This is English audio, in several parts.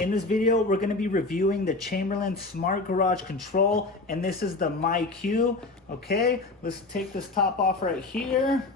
In this video, we're gonna be reviewing the Chamberlain Smart Garage Control, and this is the MyQ, okay? Let's take this top off right here,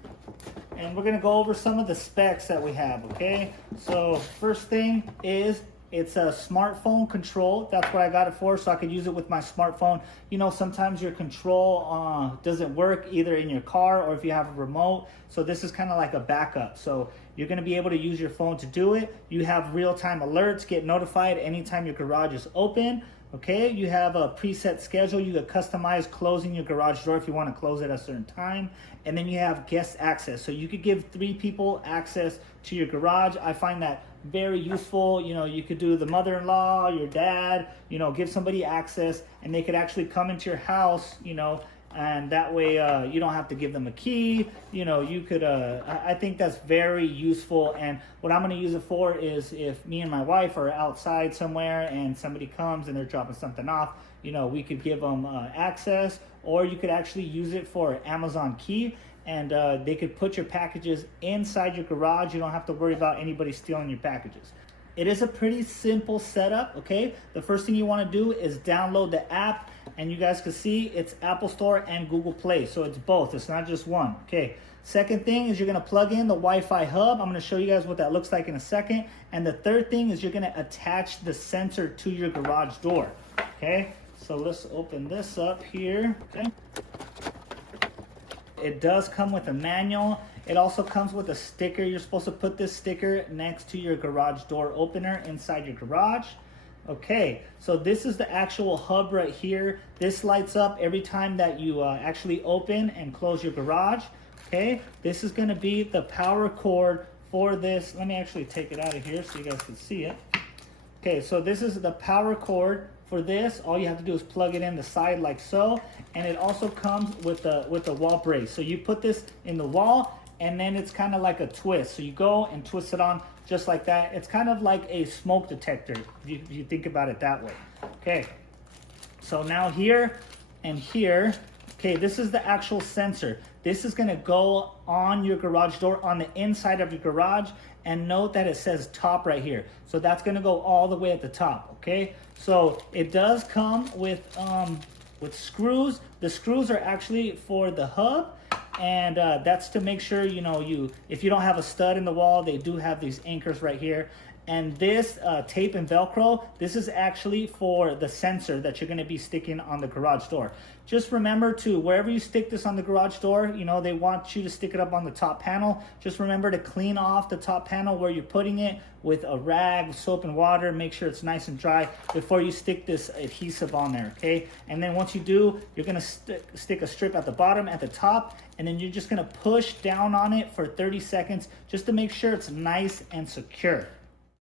and we're gonna go over some of the specs that we have, okay? So first thing is, it's a smartphone control. That's what I got it for, so I could use it with my smartphone. You know, sometimes your control doesn't work either in your car or if you have a remote. So this is kind of like a backup. So you're gonna be able to use your phone to do it. You have real-time alerts, get notified anytime your garage is open. Okay, you have a preset schedule. You can customize closing your garage door if you want to close it at a certain time. And then you have guest access. So you could give 3 people access to your garage. I find that very useful. You know, you could do the mother-in-law, your dad, you know, give somebody access and they could actually come into your house, you know, and that way you don't have to give them a key. You know, you could, I think that's very useful. And what I'm gonna use it for is if me and my wife are outside somewhere and somebody comes and they're dropping something off, you know, we could give them access, or you could actually use it for Amazon key, and they could put your packages inside your garage. You don't have to worry about anybody stealing your packages. It is a pretty simple setup, okay? The first thing you wanna do is download the app, and you guys can see it's Apple Store and Google Play, so it's both, it's not just one, okay? Second thing is you're gonna plug in the Wi-Fi hub. I'm gonna show you guys what that looks like in a second. And the third thing is you're gonna attach the sensor to your garage door, okay? So let's open this up here, okay? It does come with a manual. It also comes with a sticker. You're supposed to put this sticker next to your garage door opener inside your garage. Okay, so this is the actual hub right here. This lights up every time that you actually open and close your garage. Okay, this is gonna be the power cord for this. Let me actually take it out of here so you guys can see it. Okay, so this is the power cord for this. All you have to do is plug it in the side like so, and it also comes with the wall brace. So you put this in the wall, and then it's kind of like a twist. So you go and twist it on just like that. It's kind of like a smoke detector, if you think about it that way. Okay, so now here and here, okay, this is the actual sensor. This is gonna go on your garage door on the inside of your garage, and note that it says top right here. So that's gonna go all the way at the top, okay? So it does come with screws. The screws are actually for the hub, and that's to make sure, you know, if you don't have a stud in the wall, they do have these anchors right here. And this tape and Velcro, this is actually for the sensor that you're gonna be sticking on the garage door. Just remember to, wherever you stick this on the garage door, you know, they want you to stick it up on the top panel. Just remember to clean off the top panel where you're putting it with a rag, soap and water. Make sure it's nice and dry before you stick this adhesive on there, okay? And then once you do, you're gonna stick a strip at the bottom, at the top, and then you're just gonna push down on it for 30 seconds just to make sure it's nice and secure.